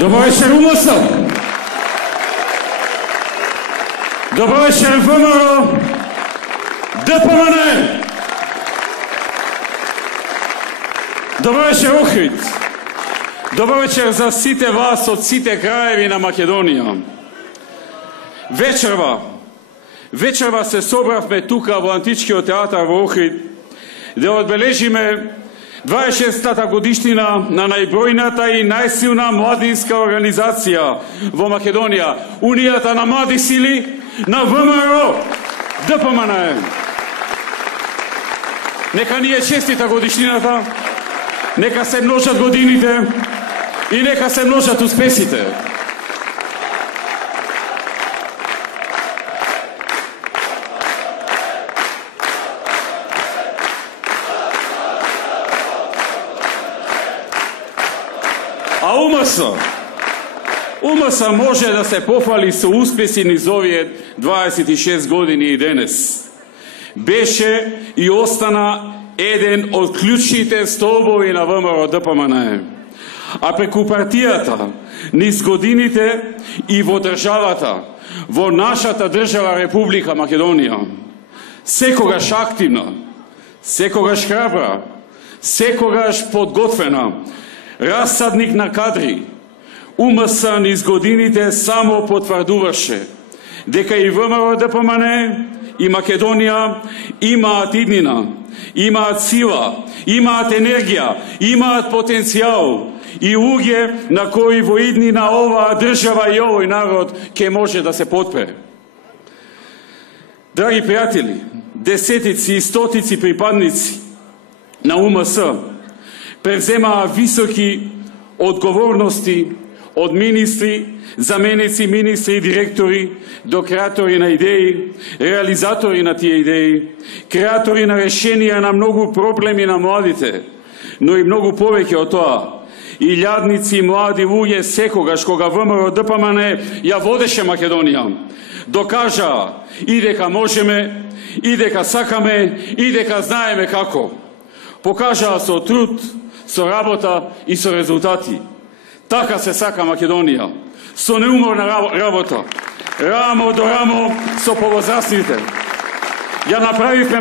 Dobro večer, UMS! Dobro večer, ВМРО! ДПМН! Dobro večer, Ohrid! Dobro večer za site vas od site krajevi na Makedonija. Večerva se sobravme tuka v Antičkio teatar v Ohrid, da odbeležime 26. godišnjina na najbrojnata i najsilna mladinska organizacija v Makedonija, Unijata na mladi sili, na ВМРО, ДПМН. Neka nije čestita godišnjinata, neka se množat godiните i neka se množat uspesите. A UMS može da se pohvali sa uspjesi niz ovije 26 godini i danas. Беше i ostana jedan od ključните stolbovi na ВМРО ДПМН. A преку партијата, низ годините и во државата, во нашата држава Република Македонија, секогаш активна, секогаш храбра, секогаш подготвена, разсадник на кадри, УМС низ годините само потврдуваше дека и ВМРО ДПМН и Македонија имаат иднина, имаат сила, имаат енергија, имаат потенцијал и луѓе на кои во иднина оваа држава и овој народ ќе може да се потпре. Драги пријатели, десетици и стотици припадници на УМС превземаа високи одговорности од министри, заменици министри и директори до креатори на идеи, реализатори на тие идеи, креатори на решенија на многу проблеми на младите, но и многу повеќе од тоа. Илјадници млади луѓе секогаш кога ВМРО ДПМН ја водеше Македонија, докажаа и дека можеме, и дека сакаме, и дека знаеме како. Покажаа со труд, со работа и со резултати. Така се сака Македонија, со неуморна работа, рамо до рамо со повозрастните. Ја направивме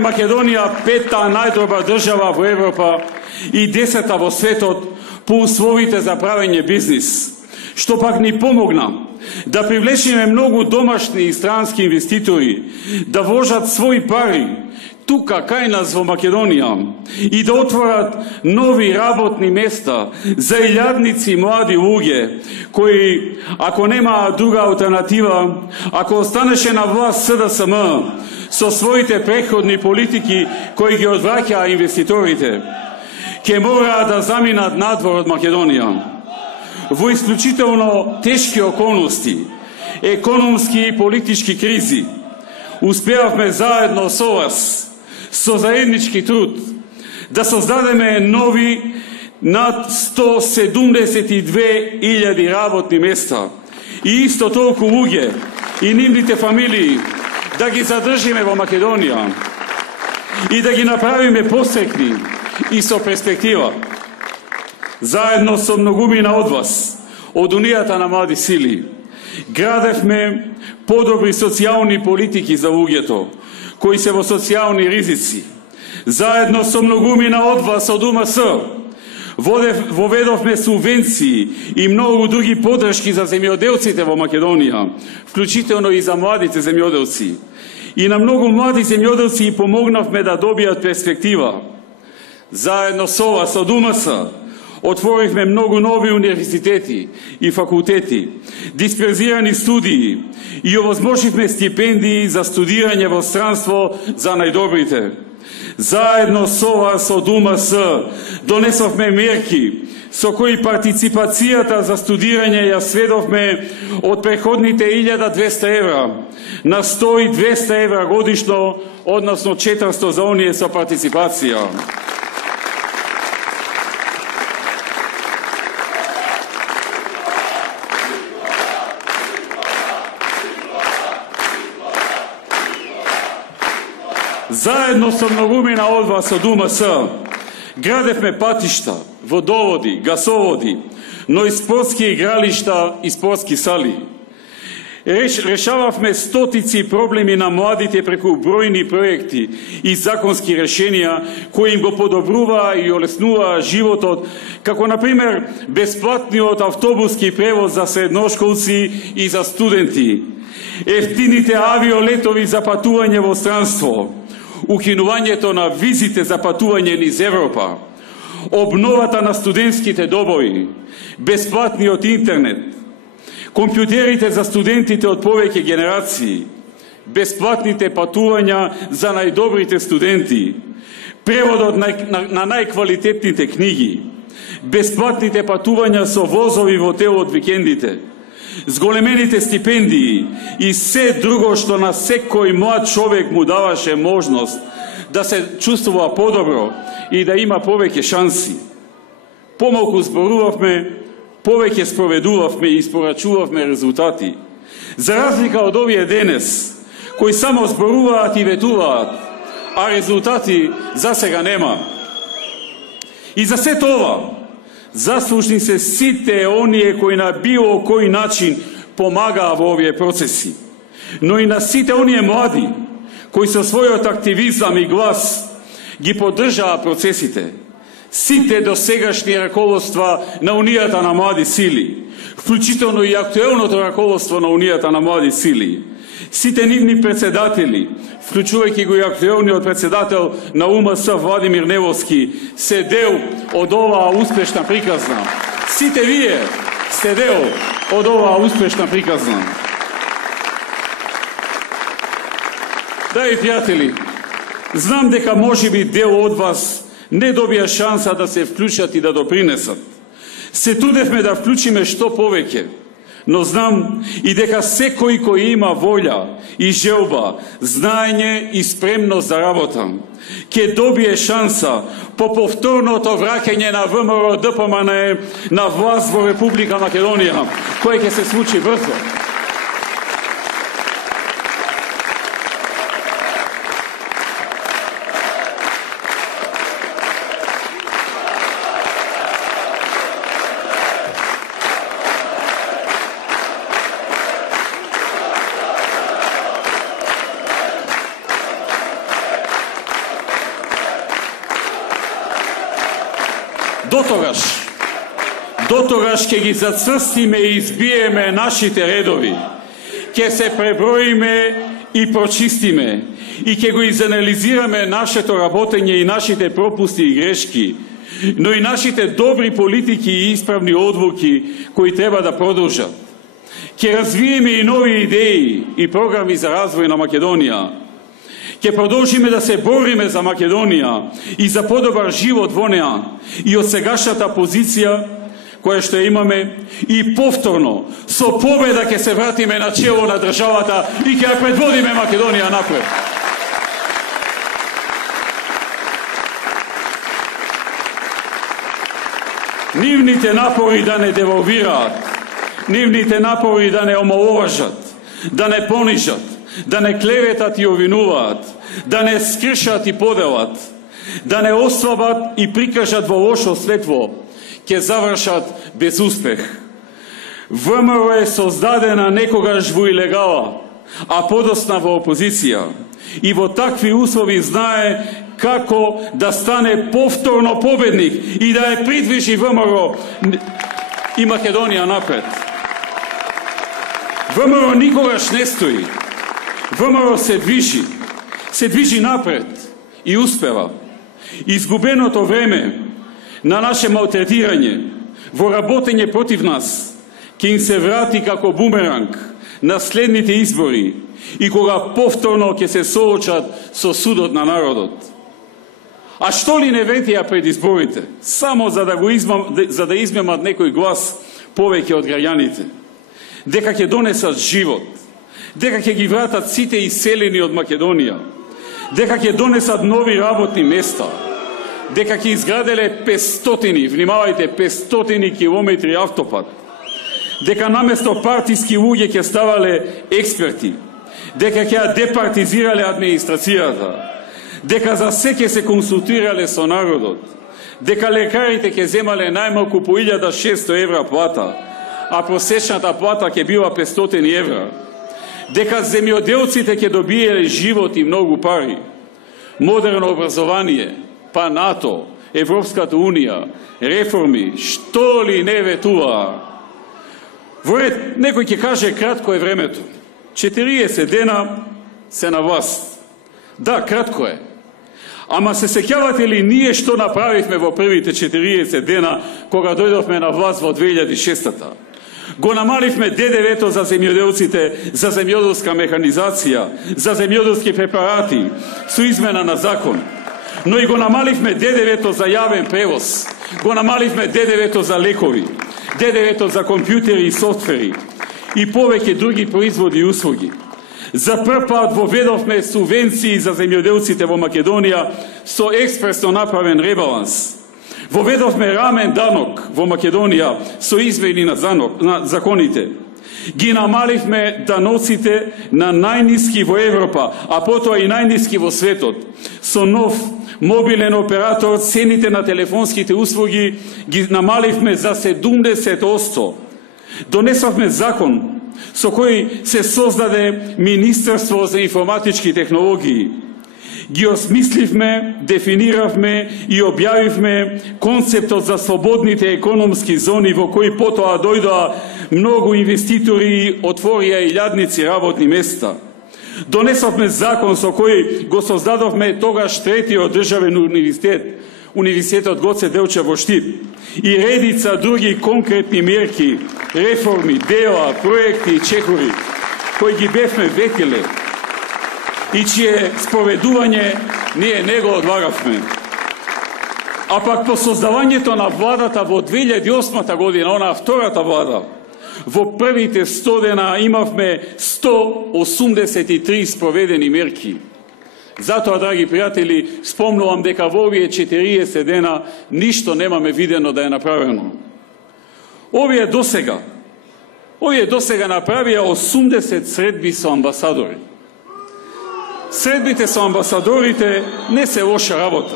Македонија петта најдобра држава во Европа и 10-та во светот по условите за правење бизнис, што пак ни помогна да привлечеме многу домашни и странски инвеститори, да вложат своји пари тука кај нас во Македонија и да отворат нови работни места за илјадници млади луѓе кои, ако нема друга алтернатива, ако останеше на власт СДСМ со своите преходни политики кои ги одвраќаа инвеститорите, ќе мора да заминат надвор од Македонија. Во исклучително тешки околности, економски и политички кризи, успеавме заедно со вас, со заеднички труд, да создадеме нови над 172.000 работни места и исто толку луѓе и нивните фамилии да ги задржиме во Македонија и да ги направиме посрекни и со перспектива. Заедно со многумина од вас, од Унијата на млади сили, градевме подобри социјални политики за луѓето кои се во социјални ризици. Заедно со многумина од вас од УМС воведовме субвенции и многу други подршки за земјоделците во Македонија, вклучително и за младите земјоделци. И на многу млади земјоделци помогнавме да добијат перспектива. Заедно со вас од УМС отворивме многу нови универзитети и факултети, дисперзирани студии и овозможивме стипендии за студирање во странство за најдобрите. Заедно со вас од УМС донесовме мерки со кои партиципацијата за студирање ја сведовме од преходните 1200 евра на 100 и 200 евра годишно, односно 400 за оние со партиципација. Заедно со многумина од вас од УМС градевме патишта, водоводи, гасоводи, но и спортски игралишта и спортски сали. Решававме стотици проблеми на младите преку бројни проекти и законски решенија кои им го подобруваа и олеснуваа животот, како например бесплатниот автобуски превоз за средношколци и за студенти, ефтините авиолетови за патување во странство, укинувањето на визите за патување низ Европа, обновата на студентските домови, бесплатниот интернет, компјутерите за студентите од повеќе генерации, бесплатните патувања за најдобрите студенти, преводот на најквалитетните книги, бесплатните патувања со возови во тел од викендите, зголемените стипендии и се друго што на секој млад човек му даваше можност да се чувствува подобро и да има повеќе шанси. Помалку зборувавме, повеќе спроведувавме и испорачувавме резултати. За разлика од овие денес, кои само зборуваат и ветуваат, а резултати засега нема. И за сето ова, заслужни се сите оние кои на било кој начин помагаа во овие процеси, но и на сите оние млади кои со својот активизам и глас ги поддржаа процесите, сите досегашни раководства на Унијата на млади сили, вклучително и актуелното раководство на Унијата на млади сили, сите нивни председатели, вклучувајќи го и актуелниот председател на УМС Владимир Невовски, се дел од оваа успешна приказна. Сите вие сте дел од оваа успешна приказна. Драги пријатели, знам дека можеби дел од вас не добија шанса да се вклучат и да допринесат. Се трудевме да вклучиме што повеќе, но знам и дека секој кој има волја и желба, знаење и спремност за работа, ќе добие шанса по повторното враќање на ВМРО ДПМН на власт во Република Македонија, кој ќе се случи брзо. Дотогаш ќе ги зацрстиме и избиеме нашите редови, ќе се преброиме и прочистиме и ќе го изанализираме нашето работење и нашите пропусти и грешки, но и нашите добри политики и исправни одлуки кои треба да продолжат. Ќе развиеме и нови идеи и програми за развој на Македонија. Ќе продолжиме да се бориме за Македонија и за подобар живот во неа и од сегашната позиција која што имаме и повторно со победа ќе се вратиме на чело на државата и ќе ја предводиме Македонија напред. Нивните напори да не девалвираат, нивните напори да не омаловажат, да не понижат, да не клеветат и обвинуваат, да не скршат и поделат, да не ослабат и прикажат во лошо светло, ќе завршат без успех. ВМРО е создадена некогаш во илегала, а подосна во опозиција. И во такви услови знае како да стане повторно победник и да ја придвижи ВМРО и Македонија напред. ВМРО никогаш не стои. ВМРО се движи напред и успева. Изгубеното време на наше малтретирање во работење против нас ќе им се врати како бумеранг на следните избори и кога повторно ќе се соочат со судот на народот. А што ли не ветија пред изборите? Само за да измемат некој глас повеќе од граѓаните. Дека ќе донесат живот, дека ќе ги вратат сите иселени од Македонија, дека ќе донесат нови работни места, дека ќе изграделе 500, внимавајте, 500 километри автопат, дека наместо партиски луѓе ќе ставале експерти, дека ќе департизирале администрацијата, дека за се ќе се консултирале со народот, дека лекарите ќе земале најмалку по 1600 евра плата, а просечната плата ќе била 500 евра, дека земјоделците ќе добиеле живот и многу пари, модерно образование, па НАТО, Европската Унија, реформи, што ли не ветуваа. Во ред, некој ќе каже кратко е времето. 40 дена се на власт. Да, кратко е. Ама се сеќавате ли ние што направивме во првите 40 дена кога дојдовме на власт во 2006-та? Го намаливме ДДВ-то за земјоделците, за земјоделска механизација, за земјоделски препарати, со измена на закон. Но и го намаливме ДДВ-то за јавен превоз, го намаливме ДДВ-то за лекови, ДДВ-то за компјутери и софтвери и повеќе други производи и услуги. За прв пат воведовме субвенции за земјоделците во Македонија со експресно направен ребаланс. Воведовме рамен данок во Македонија со измени на законите. Ги намаливме даноците на најниски во Европа, а потоа и најниски во светот. Со нов мобилен оператор цените на телефонските услуги ги намаливме за 70%. Донесовме закон со кој се создаде Министерство за информатички технологии. Ги осмисливме, дефиниравме и објавивме концептот за слободните економски зони во кои потоа дојдоа многу инвеститори и отворија илјадници работни места. Донесовме закон со кој го создадовме тогаш третиот државен универзитет, Универзитетот Гоце Делчев во Штип, и редица други конкретни мерки, реформи, дела, проекти и чекори, кои ги бевме ветиле и чие споведување ние не го одлагавме. А пак по создавањето на владата во 2008 година, она втората влада, во првите 100 дена имавме 183 спроведени мерки. Затоа, драги пријатели, спомнувам дека во овие 40 дена ништо немаме видено да е направено. Овие досега направија 80 средби со амбасадори. Средбите со амбасадорите не се лоша работа,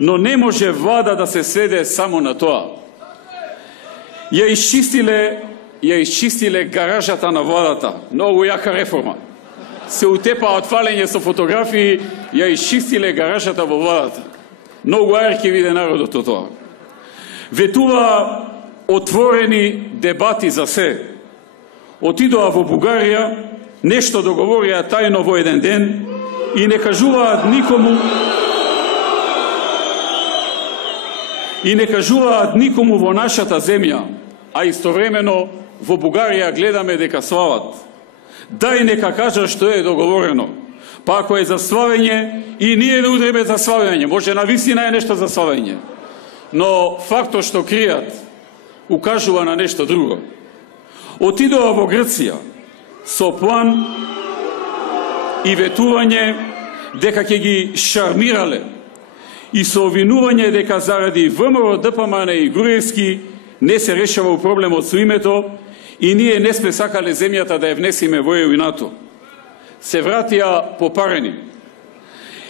но не може влада да се сведе само на тоа. Ја исчистиле гаражата на владата. Многу јака реформа. Се утепаат фалење со фотографии, ја исчистиле гаражата во владата. Многу арки виде народот од тоа. Ветува отворени дебати за се. Отидоа во Бугарија, нешто договорија тајно во еден ден и не кажуваат никому во нашата земја, а истовремено во Бугарија гледаме дека слават. Дај нека кажа што е договорено. Па ако е за славење, и ние да удреме за славење. Може навистина е нешто за славење. Но фактот што кријат укажува на нешто друго. Отидоа во Грција со план и ветување дека ќе ги шармирале и со обвинување дека заради ВМРО, ДПМН и Груевски не се решава проблемот со името и ние не сме сакале земјата да ја внесиме во ЕУ и НАТО. Се вратија попарени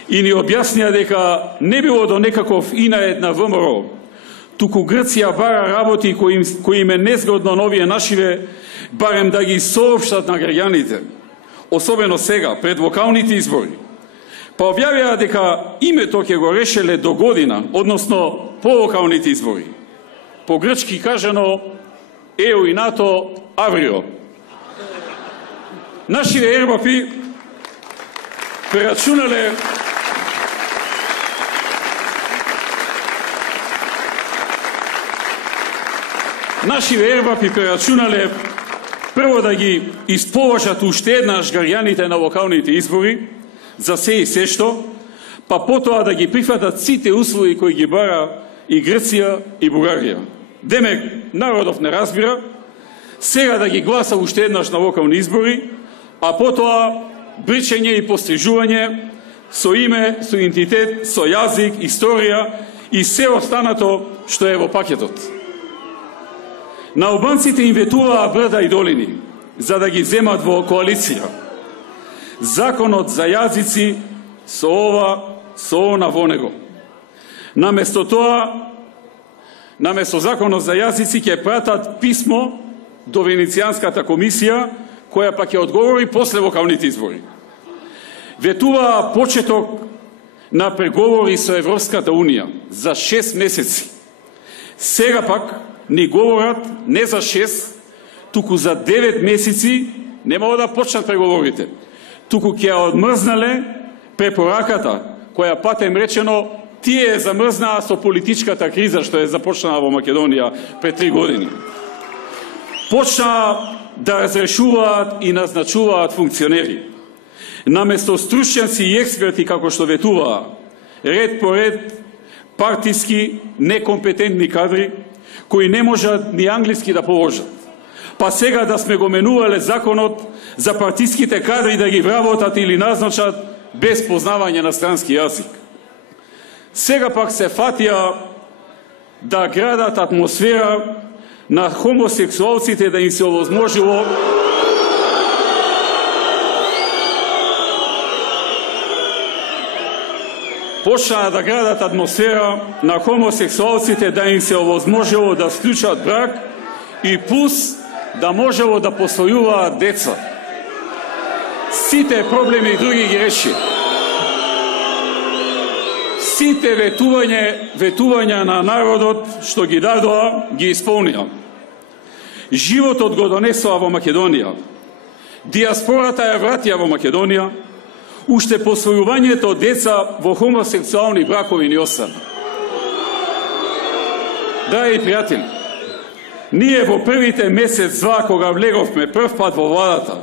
и ни објаснија дека не било до некаков инает на ВМРО, туку Грција бара работи кои им е незгодно на овие нашиве, барем да ги соопштат на граѓаните, особено сега, пред локалните избори. Па објавија дека името ќе го решеле до година, односно по локалните избори. По грчки кажано, ЕУ и НАТО аврио. Нашиве ербапи прерачунале прво да ги исполажат уште еднаш граѓаните на локалните избори за се и се што, па потоа да ги прифатат сите услови кои ги бара и Грција и Бугарија. Демек, народов не разбира, сега да ги гласа уште еднаш на локални избори, а потоа бричење и пострижување со име, со идентитет, со јазик, историја и се останато што е во пакетот. На албанците им ветуваа брда и долини, за да ги земат во коалиција. Законот за јазици со ова со она во него. Наместо тоа, наместо законот за јазици ќе пратат писмо до Венецијанската комисија, која пак ќе одговори после локалните избори. Ветува почеток на преговори со Европската Унија за 6 месеци. Сега пак ни говорат не за 6, туку за 9 месеци нема да почнат преговорите. Туку ќе одмрзнале препораката, која патем речено тие замрзнаа со политичката криза што е започнала во Македонија пред 3 години. Почнаа да разрешуваат и назначуваат функционери. Наместо стручњаци и експерти, како што ветуваа, ред по ред партиски некомпетентни кадри, кои не можат ни англиски да положат. Па сега да сме го менувале законот за партиските кадри да ги вработат или назначат без познавање на странски јазик. Сега пак се фатија да градат атмосфера на хомосексуалците да им се овозможило почнаа да градат атмосфера на хомосексуалците да им се овозможило да склучат брак и плюс да можело да посвојуваат деца. Сите проблеми и други ги реши. Сите ветувања на народот што ги дадоа, ги исполнија. Животот го донесоа во Македонија. Диаспората ја вратија во Македонија. Уште посвојувањето деца во хомосексуални бракови ни остана. Драги пријатели, ние во првите месец-два кога влеговме прв пат во владата,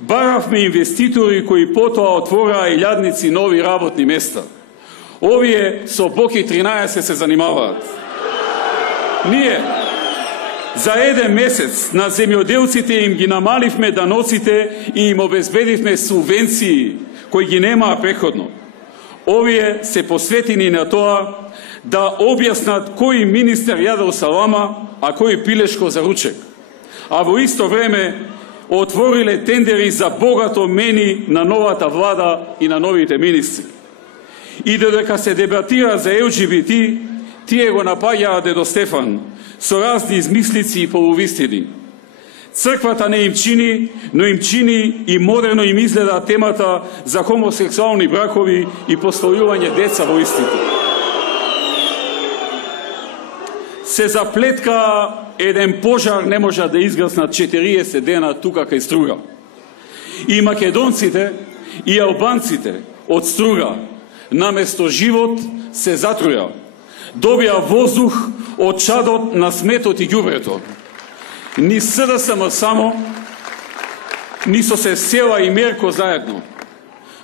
баравме инвеститори кои потоа отвораа илјадници нови работни места. Овие со Боки 13 се занимаваат. Ние за еден месец на земјоделците им ги намаливме даноците и им обезбедивме субвенции кои ги немаа преходно. Овие се посветени на тоа да објаснат кој министер јадел салама, а кој пилешко за ручек. А во исто време отвориле тендери за богато мени на новата влада и на новите министри. И додека се дебатира за ЛГБТ, тие го напаѓаа дедо Стефан со разни измислици и полувистини. Црквата не им чини, но им чини и модерно им изгледа темата за хомосексуални бракови и постојување деца во институт. Се заплетка еден пожар не може да изгаснат 40 дена тука кај Струга. И македонците и албанците од Струга наместо живот се затруја. Добија воздух од чадот на сметот и ѓубрето. Ни СДСМ само, ни со се Села и Мерко заедно.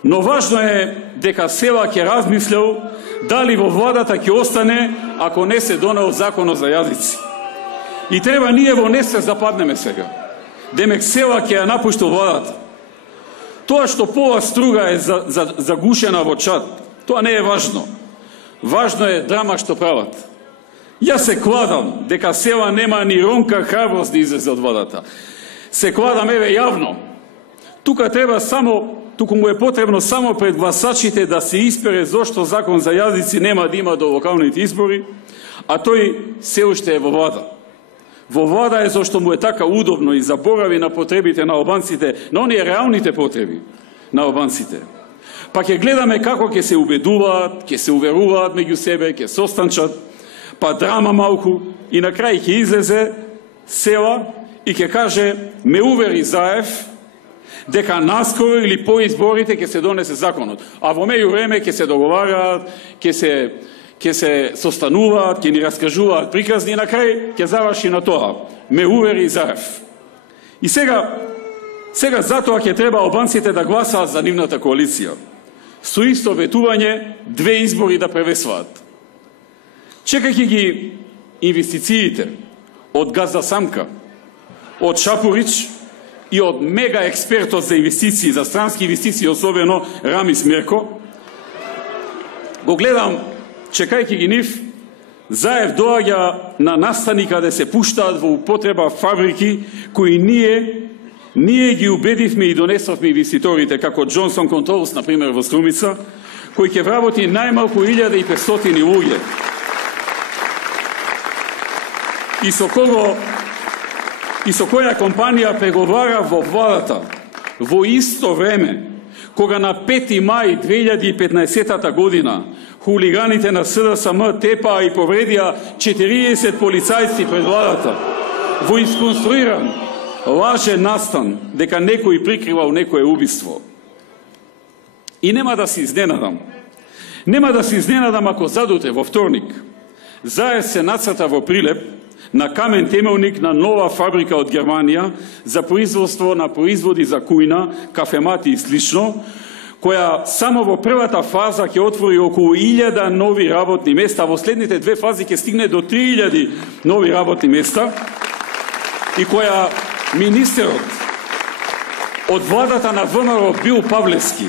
Но важно е дека Села ќе размислел дали во владата ќе остане ако не се донел законот за јазици. И треба ние во несвест да паднеме сега. Демек Села ќе ја напушти владата. Тоа што пола Струга е загушена во чад, тоа не е важно. Важно е драма што прават. Јас се кладам дека Села нема ни ронка храброст да излезе од владата. Се кладам еве јавно. Тука треба само, туку му е потребно само пред гласачите да се испере зошто закон за јазици нема да има до локалните избори, а тој се уште е во влада. Во влада е зашто му е така удобно и заборави на потребите на албанците, на оние реалните потреби на албанците. Па ќе гледаме како ќе се убедуваат, ќе се уверуваат меѓу себе, ќе состанчат, па драма малку и на крај ќе излезе Села и ќе каже ме увери Заев дека наскоро или по изборите ќе се донесе законот. А во меѓувреме ќе се договараат, ќе се состануваат, ќе ни раскажуваат приказни и на крај ќе заврши на тоа. Ме увери Заев. И сега затоа ќе треба албанците да гласаат за нивната коалиција. Со исто ветување 2 избори да превесваат. Чекајќи ги инвестициите од Газда Самка, од Шапурич и од мега експертот за инвестиции, за странски инвестиции, особено Рамис Мерко, го гледам, чекајќи ги нив, Заев доаѓа на настани каде се пуштаат во употреба фабрики кои ние ги убедивме и донесовме инвеститорите, како Джонсон Контролс, например, во Струмица, кој ќе вработи најмалку 1500 луѓе. И со која компанија преговара во владата во исто време, кога на 5 мај 2015 година хулиганите на СДСМ тепаа и повредија 40 полицајци пред владата во исконструиран лажен настан дека некој прикривал некое убиство. И нема да се изненадам. Нема да се изненадам ако задутре во вторник ЗАЕВ се нацрта во Прилеп на камен темелник на нова фабрика од Германија за производство на производи за кујна, кафемати и слично, која само во првата фаза ќе отвори околу 1000 нови работни места, а во следните две фази ќе стигне до 3000 нови работни места, и која министерот од владата на ВМРО Бил Павлевски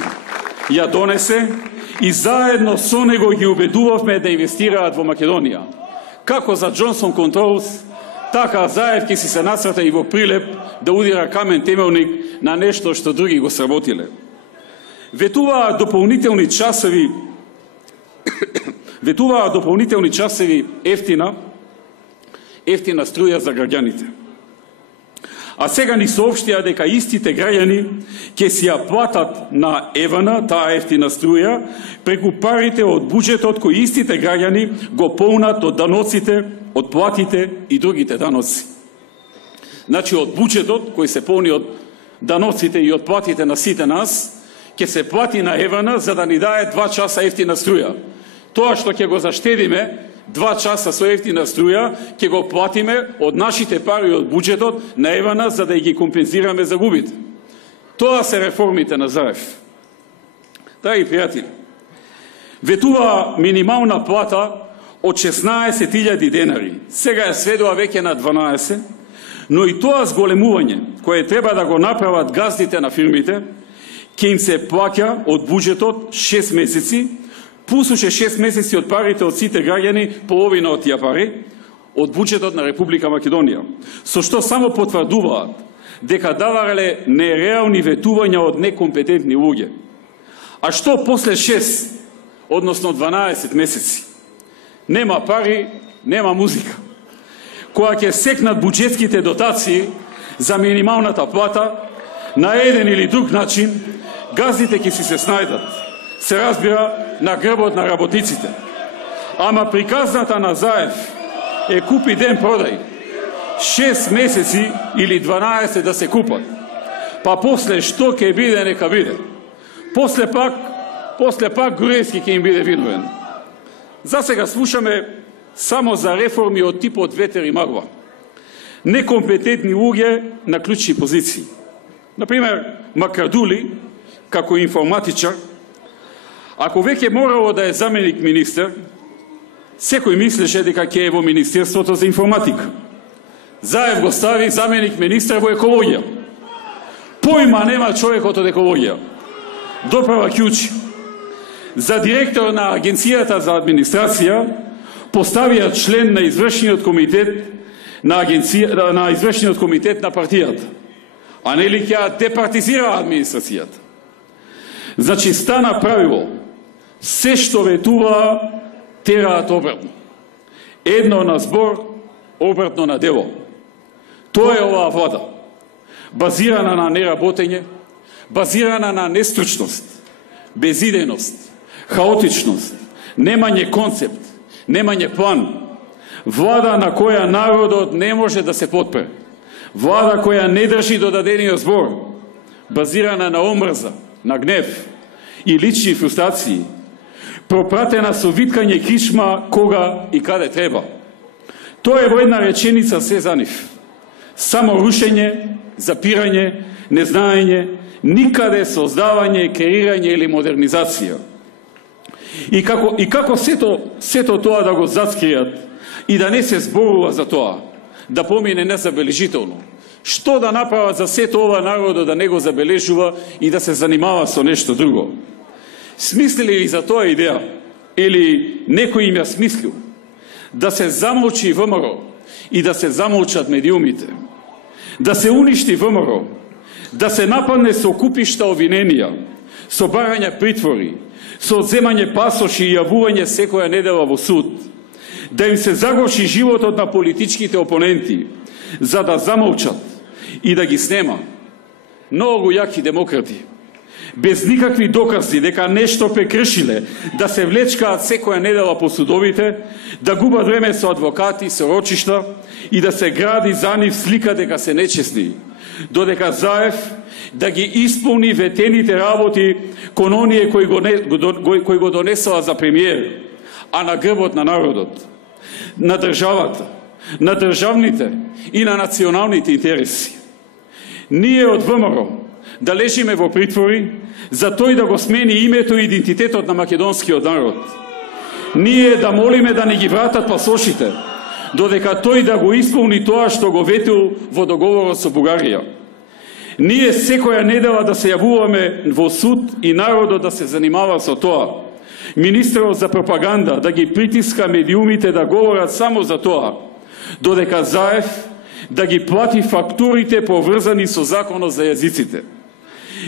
ја донесе и заедно со него ги убедувавме да инвестираат во Македонија. Како за Джонсон Контролс, така ЗАЕВ ќе си се нацрта и во Прилеп да удира камен темелник на нешто што други го сработиле. Ветуваа дополнителни часови ефтина струја за граѓаните. А сега ни соопштија дека истите граѓани ќе си ја платат на евана таа ефтина струја преку парите од буџетот кои истите граѓани го полнат од даноците, од платите и другите даноци. Значи од буџетот кој се полни од даноците и од платите на сите нас, ќе се плати на евана за да ни дае 2 часа ефтина струја. Тоа што ќе го заштедиме 2 часа со ефтина струја, ќе го платиме од нашите пари од буџетот на евана за да ги компензираме загубите. Тоа се реформите на ЗАЕВ. Драги пријатели, ветува минимална плата од 16.000 денари. Сега ја сведува веќе на 12, но и тоа зголемување, кое треба да го направат газдите на фирмите, ќе им се плаќа од буџетот 6 месеци, плюс 6 месеци од парите од сите граѓани, половина од тие пари, од буџетот на Република Македонија, со што само потврдуваат дека давале нереални ветувања од некомпетентни луѓе. А што после 6, односно 12 месеци? Нема пари, нема музика. Која ќе секнат буџетските дотации за минималната плата, на еден или друг начин, газдите ќе си се снајдат, се разбира, на грбот на работниците. Ама приказната на ЗАЕВ е купи ден продај. 6 месеци или 12 да се купат. Па после што ќе биде, нека биде. После пак Груевски ќе им биде виновен. За сега слушаме само за реформи од типот ветер и магла. Некомпетентни луѓе на клучни позиции. Например, Макардули, како информатичар, ако веќе морало да е заменик министер, секој мислеше дека ќе е во Министерството за информатика. ЗАЕВ го стави заменик министер во екологија. Појма нема човекот од екологија. Доправа кјучи. За директор на Агенцијата за администрација поставија член на извршниот комитет на извршниот комитет на партијата. А нели ќе департизира администрацијата. Значи стана правило, се што ветува тераат обратно. Едно на збор, обратно на дело. Тоа е оваа влада. Базирана на неработење, базирана на нестручност, безидејност, хаотичност, немање концепт, немање план. Влада на која народот не може да се потпре. Влада која не држи до дадениот збор, базирана на омрза, на гнев и лични фрустрации, пропратена со виткање кичма кога и каде треба. Тоа е во една реченица се за нив. Само рушење, запирање, незнаење, никаде создавање, креирање или модернизација. И како сето тоа да го зацкријат и да не се зборува за тоа, да помине незабележително. Што да направат за сето ова народот да не го забележува и да се занимава со нешто друго? Смислили ли за тоа идеја? Или некој им ја смислил? Да се замолчи ВМРО и да се замолчат медиумите. Да се уништи ВМРО, да се нападне со купишта обвиненија, со барање притвори, со одземање пасоши и јавување секоја недела во суд, да им се загорши животот на политичките опоненти, за да замолчат и да ги снема. Многу јаки демократи, без никакви докази дека нешто прекршиле, да се влечкаат секоја недела по судовите, да губат време со адвокати, со рочишта и да се гради за нив слика дека се нечесни, додека Заев да ги исполни ветените работи кон оние кои го донесоа за премиер, а на грбот на народот, на државата, на државните и на националните интереси. Ние од ВМРО да лежиме во притвори за тој да го смени името и идентитетот на македонскиот народ. Ние да молиме да не ги вратат пасошите, додека тој да го исполни тоа што го ветил во договорот со Бугарија. Ние секоја недела да се јавуваме во суд и народот да се занимава со тоа. Министерот за пропаганда да ги притиска медиумите да говорат само за тоа, додека Заев да ги плати фактурите поврзани со законот за јазиците.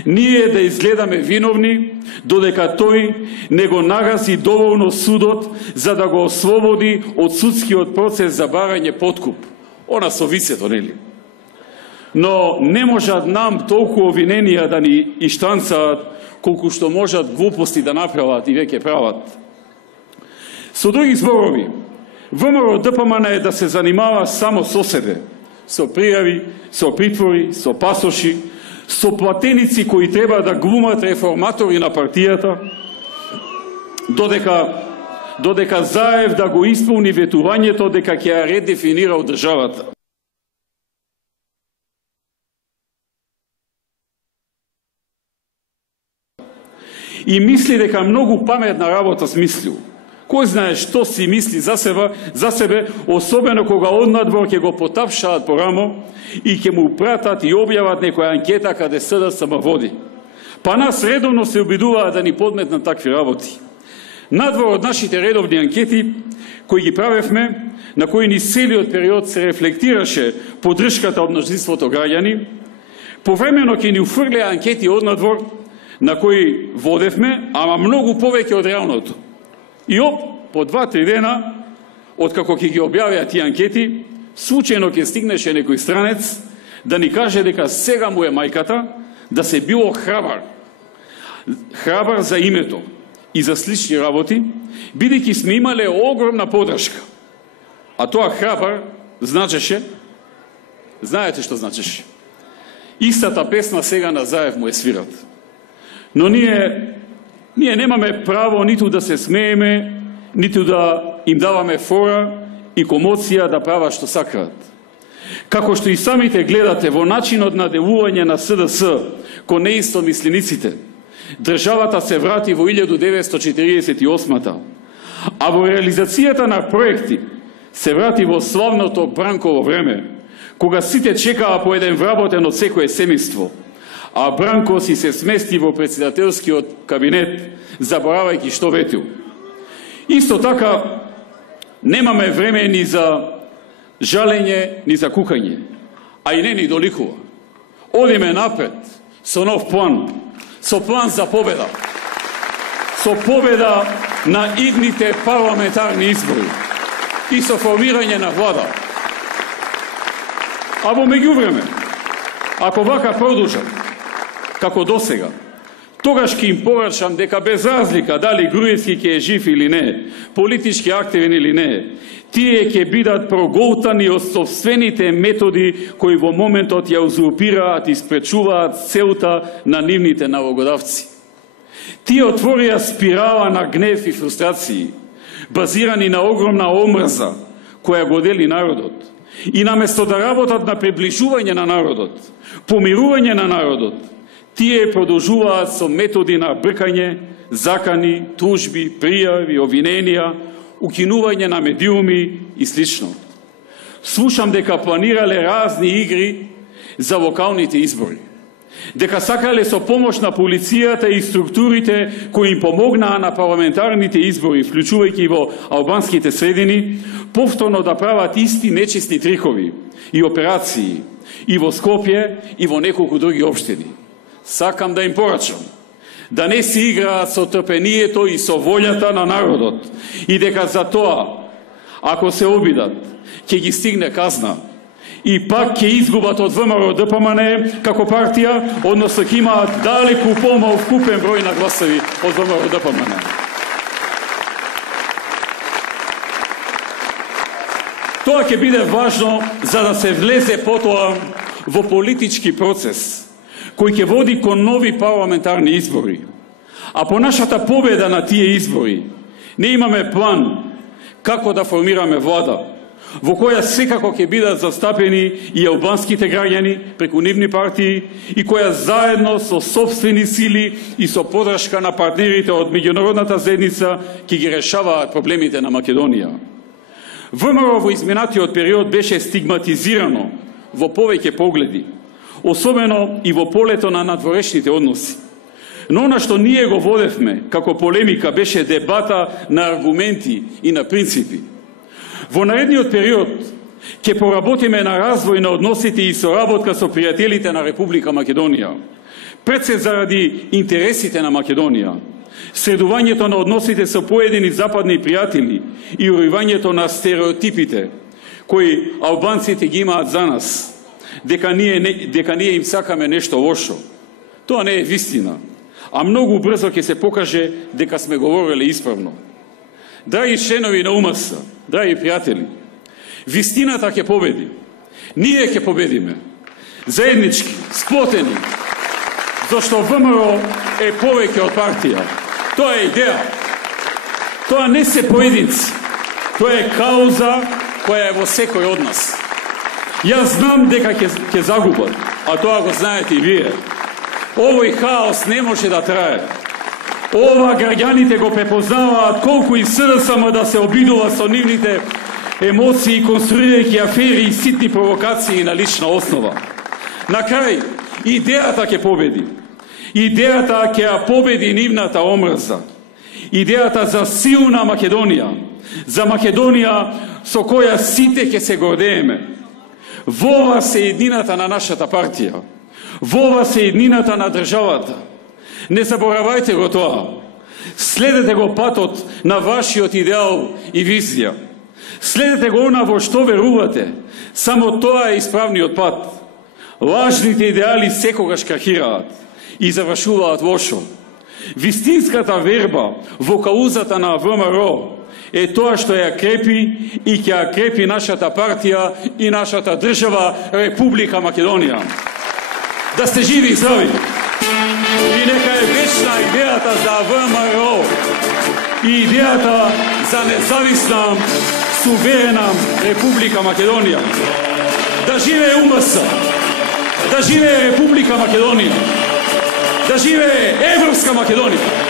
Ние да изгледаме виновни, додека тој не го нагази доволно судот за да го ослободи од судскиот процес за барање подкуп. Она со висето, нели? Но не можат нам толку обвиненија да ни иштанцаат, колку што можат глупости да направат и веќе прават. Со други зборови, ВМРО ДПМН е да се занимава само со себе, со пријави, со притвори, со пасоши, со платеници кои треба да глумат реформатори на партијата, додека Заев да го исполни ветувањето дека ќе ја редефинира од државата. И мисли дека многу паметна работа смислил. Кој знае што си мисли за себе, особено кога однадвор ќе го потапшаат по рамо и ќе му пратат и објават некоја анкета каде СДСМ води. Па нас редовно се обидуваат да ни подметнат такви работи. Надвор од нашите редовни анкети, кои ги правевме, на кои ни целиот период се рефлектираше поддршката од мнозинството граѓани, повремено ќе ни уфрлеа анкети однадвор, на кои водевме, ама многу повеќе од реалното. И по 2-3 дена, откако ќе ги објавија тие анкети, случајно ќе стигнеше некој странец да ни каже дека сега му е мајката, да се било храбар. Храбар за името и за слични работи, бидејќи сме имале огромна поддршка. А тоа храбар значеше, знаете што значеше? Истата песна сега на Заев му е свират. Но ние немаме право ниту да се смееме, ниту да им даваме фора и комоција да прават што сакаат. Како што и самите гледате во начинот на делување на СДС кон неистомислениците, државата се врати во 1948-та, а во реализацијата на проекти се врати во славното Бранково време, кога сите чекаа по еден вработен од секое семејство, а Бранко си се смести во председателскиот кабинет, заборавајќи што ветил. Исто така, немаме време ни за жалење, ни за кукање, а и не ни доликува. Одиме напред со нов план, со план за победа, со победа на идните парламентарни избори и со формирање на влада. А во меѓувреме, ако вака продолжат, како досега, тогаш ќе им порачам дека без разлика дали Груевски ќе е жив или не, политички активен или не, тие ќе бидат проголтани од собствените методи кои во моментот ја узурпираат и спречуваат целта на нивните налогодавци. Тие отворија спирала на гнев и фрустрации, базирани на огромна омрза која го дели народот. И наместо да работат на приближување на народот, помирување на народот, тие продолжуваат со методи на бркање, закани, тужби, пријави, обвиненија, укинување на медиуми и слично. Слушам дека планирале разни игри за локалните избори. Дека сакале со помош на полицијата и структурите кои им помогнаа на парламентарните избори, вклучувајќи во албанските средини, повторно да прават исти нечисти трикови и операции и во Скопје и во неколку други општини. Сакам да им порачам да не се играат со трпението и со волјата на народот и дека за тоа, ако се обидат, ќе ги стигне казна и пак ќе изгубат од ВМРО ДПМН како партија, односно ќе имаат далеку помал вкупен број на гласови од ВМРО ДПМН. Тоа ќе биде важно за да се влезе потоа во политички процес кој ќе води кон нови парламентарни избори. А по нашата победа на тие избори не имаме план како да формираме влада, во која секако ќе бидат застапени и албанските граѓани преку нивни партии и која заедно со собствени сили и со подршка на партнерите од меѓународната заедница ќе ги решаваат проблемите на Македонија. ВМРО во изминатиот период беше стигматизирано во повеќе погледи, особено и во полето на надворешните односи. Но она што ние го водевме како полемика беше дебата на аргументи и на принципи. Во наредниот период ќе поработиме на развој на односите и соработка со пријателите на Република Македонија, пред се заради интересите на Македонија, средувањето на односите со поедини западни пријатели и уривањето на стереотипите кои албанците ги имаат за нас, дека ние им сакаме нешто лошо. Тоа не е вистина, а многу брзо ќе се покаже дека сме говореле исправно. Драги членови на УМС, драги пријатели, вистината ќе победи. Ние ќе победиме. Заеднички, сплотени, зашто ВМРО е повеќе од партија. Тоа е идеја. Тоа не се поединци. Тоа е кауза која е во секој од нас. Јас знам дека ќе загубат, а тоа го знаете и вие. Овој хаос не може да трае. Ова граѓаните го препознаваат колку и СДСМ да се обидува со нивните емоции, конструирајќи афери и ситни провокации на лична основа. На крај, идејата ќе победи. Идејата ќе ја победи нивната омрза. Идејата за силна Македонија, за Македонија со која сите ќе се гордееме. Вова се еднината на нашата партија. Вова се еднината на државата. Не заборавајте го тоа. Следете го патот на вашиот идеал и визија. Следете го она во што верувате. Само тоа е исправниот пат. Лажните идеали секогаш крахираат и завршуваат лошо. Вистинската верба во каузата на ВМРО е тоа што ја крепи и ќе ја крепи нашата партија и нашата држава Република Македонија. Да сте живи и здрави! И нека е вечна идејата за ВМРО и идејата за независна, суверена Република Македонија. Да живее УМС! Да живее Република Македонија! Да живее Европска Македонија!